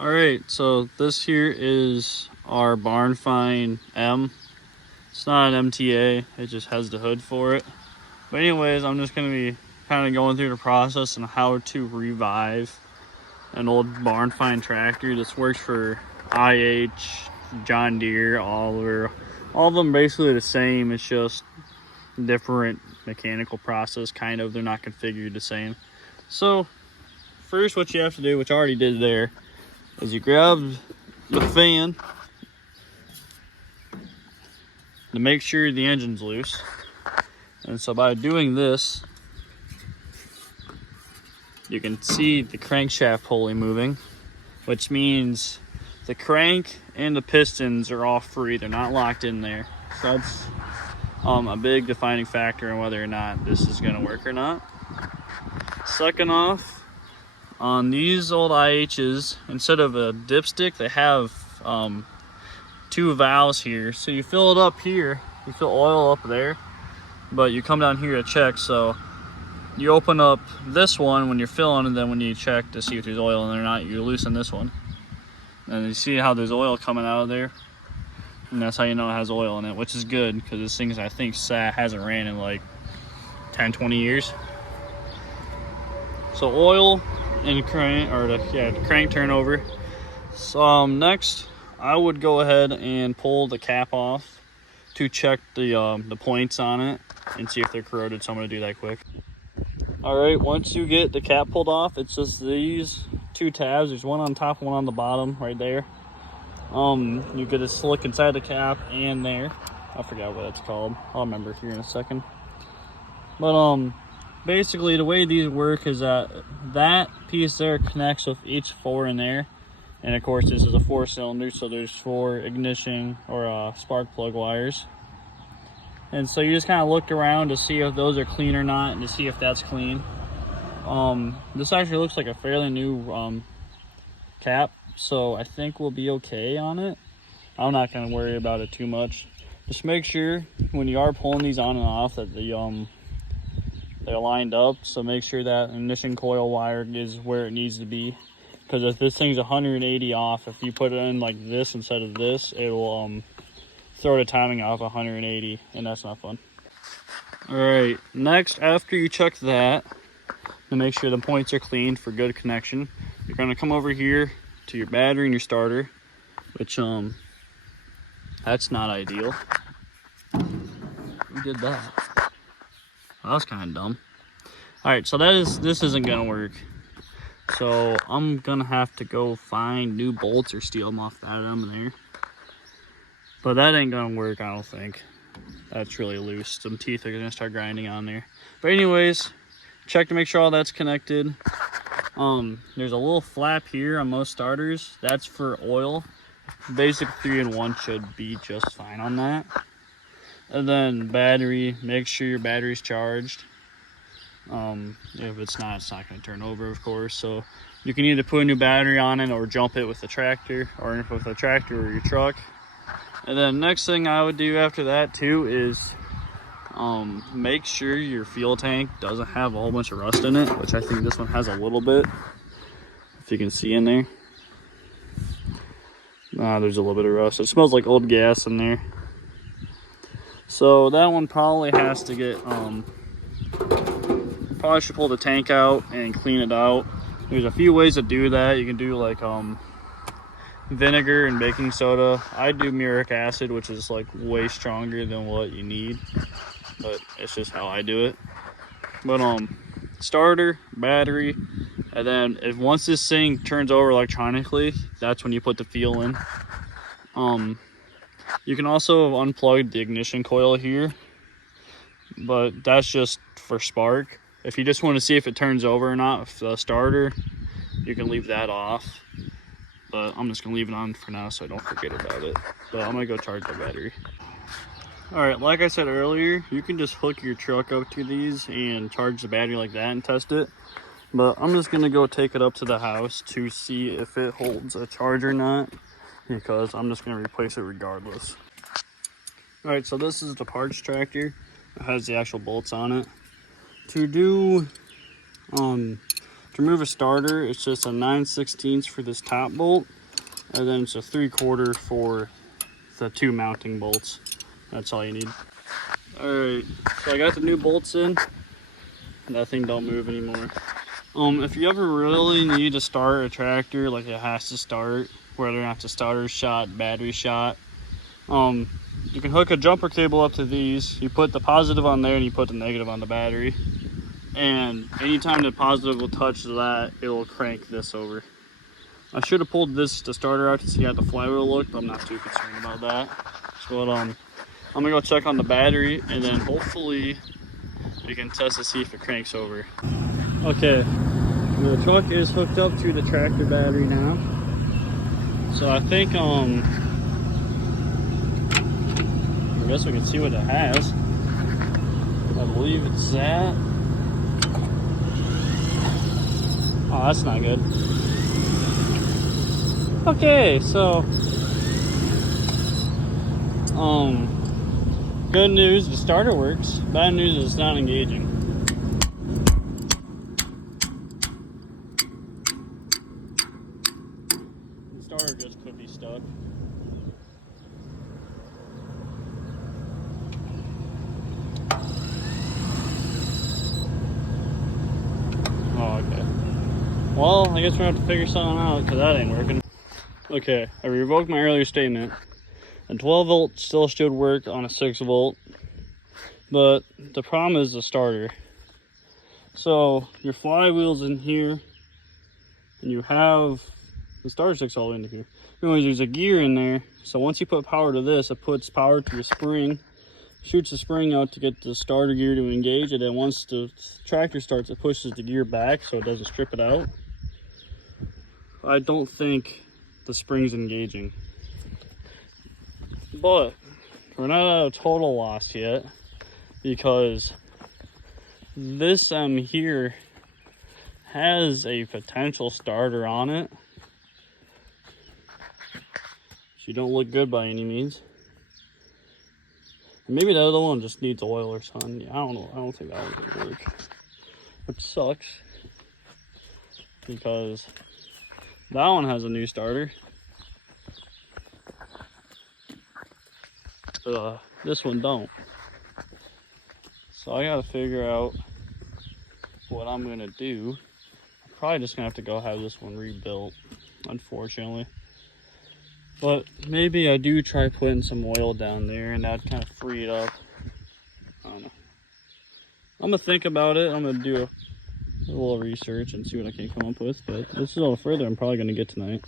All right, so this here is our barn find M. It's not an MTA, it just has the hood for it. But anyways, I'm just gonna be kind of going through the process and how to revive an old barn find tractor. This works for IH, John Deere, Oliver. All of them basically the same. It's just different mechanical process, kind of. They're not configured the same. So first what you have to do, which I already did there, is you grab the fan to make sure the engine's loose. And so by doing this, you can see the crankshaft pulley moving, which means the crank and the pistons are all free. They're not locked in there. So that's a big defining factor in whether or not this is going to work or not. Second off, on these old IHs, instead of a dipstick, they have two valves here. So you fill it up here, you fill oil up there, but you come down here to check. So you open up this one when you're filling, and then when you check to see if there's oil in there or not, you loosen this one. And you see how there's oil coming out of there? And that's how you know it has oil in it, which is good, because this thing, I think, hasn't ran in like 10, 20 years. So oil and crank, or the crank turnover. So next, I would go ahead and pull the cap off to check the points on it and see if they're corroded. So I'm gonna do that quick. All right, once you get the cap pulled off, it's just these two tabs. There's one on top, one on the bottom, right there. You get a slick inside the cap and there. I forgot what it's called. I'll remember here in a second. But basically the way these work is that piece there connects with each four in there. And of course this is a 4-cylinder, so there's 4 ignition or spark plug wires. And so you just kind of look around to see if those are clean or not, and to see if that's clean. This actually looks like a fairly new cap, so I think we'll be okay on it. I'm not going to worry about it too much. Just make sure when you are pulling these on and off that they're lined up. So make sure that ignition coil wire is where it needs to be. Because if this thing's 180 off, if you put it in like this instead of this, it will throw the timing off 180, and that's not fun. All right, next, after you check that to make sure the points are clean for good connection, you're going to come over here to your battery and your starter, which that's not ideal. Who did that? Well, that was kind of dumb. All right, so this isn't gonna work. So I'm gonna have to go find new bolts or steal them off that end there. But that ain't gonna work, I don't think. That's really loose. Some teeth are gonna start grinding on there. But anyways, check to make sure all that's connected. There's a little flap here on most starters. That's for oil. Basic 3-in-1 should be just fine on that. And then battery, make sure your battery's charged. If it's not going to turn over, of course. So you can either put a new battery on it or jump it with the tractor, or with a tractor or your truck. And then next thing I would do after that too is make sure your fuel tank doesn't have a whole bunch of rust in it, which I think this one has a little bit, if you can see in there. There's a little bit of rust. It smells like old gas in there. So that one probably has to get probably should pull the tank out and clean it out. There's a few ways to do that. You can do like vinegar and baking soda. I do muric acid, which is like way stronger than what you need, but it's just how I do it. But starter, battery, and then once this thing turns over electronically, that's when you put the fuel in. You can also unplug the ignition coil here, but that's just for spark. If you just want to see if it turns over or not with the starter, you can leave that off. But I'm just going to leave it on for now so I don't forget about it. But I'm going to go charge the battery. Alright, like I said earlier, you can just hook your truck up to these and charge the battery like that and test it. But I'm just going to go take it up to the house to see if it holds a charge or not, because I'm just going to replace it regardless. Alright, so this is the parts tractor. It has the actual bolts on it. To To remove a starter, it's just a 9/16 for this top bolt, and then it's a 3/4 for the 2 mounting bolts. That's all you need. Alright, so I got the new bolts in. That thing don't move anymore. If you ever really need to start a tractor, like it has to start, whether or not the starter's shot, battery shot, you can hook a jumper cable up to these. You put the positive on there and you put the negative on the battery. And anytime the positive will touch that, it will crank this over. I should have pulled the starter out to see how the flywheel looked, but I'm not too concerned about that. So I'm gonna go check on the battery, and then hopefully we can test to see if it cranks over. Okay, the truck is hooked up to the tractor battery now. So I think I guess we can see what it has. I believe it's that. Oh, that's not good. Okay, so good news, the starter works. Bad news is it's not engaging. The starter just could be stuck. Oh, okay. Well, I guess we're gonna have to figure something out because that ain't working. Okay, I revoked my earlier statement. A 12 volt still should work on a 6 volt, but the problem is the starter. So your flywheel's in here, and you have the starter sticks all into here. Anyways, there's a gear in there, so once you put power to this, it puts power to the spring, shoots the spring out to get the starter gear to engage, and then once the tractor starts, it pushes the gear back so it doesn't strip it out. I don't think the spring's engaging, but we're not at a total loss yet, because this here has a potential starter on it. She don't look good by any means. And maybe the other one just needs oil or something. I don't know. I don't think that one's gonna work, which sucks, because that one has a new starter. This one don't. So I gotta figure out what I'm gonna do. I'm probably just gonna have to go have this one rebuilt, unfortunately. But maybe I do try putting some oil down there, and that'd kind of free it up. I don't know. I'm gonna think about it. I'm gonna do a little research and see what I can come up with. But this is all further I'm probably gonna get tonight.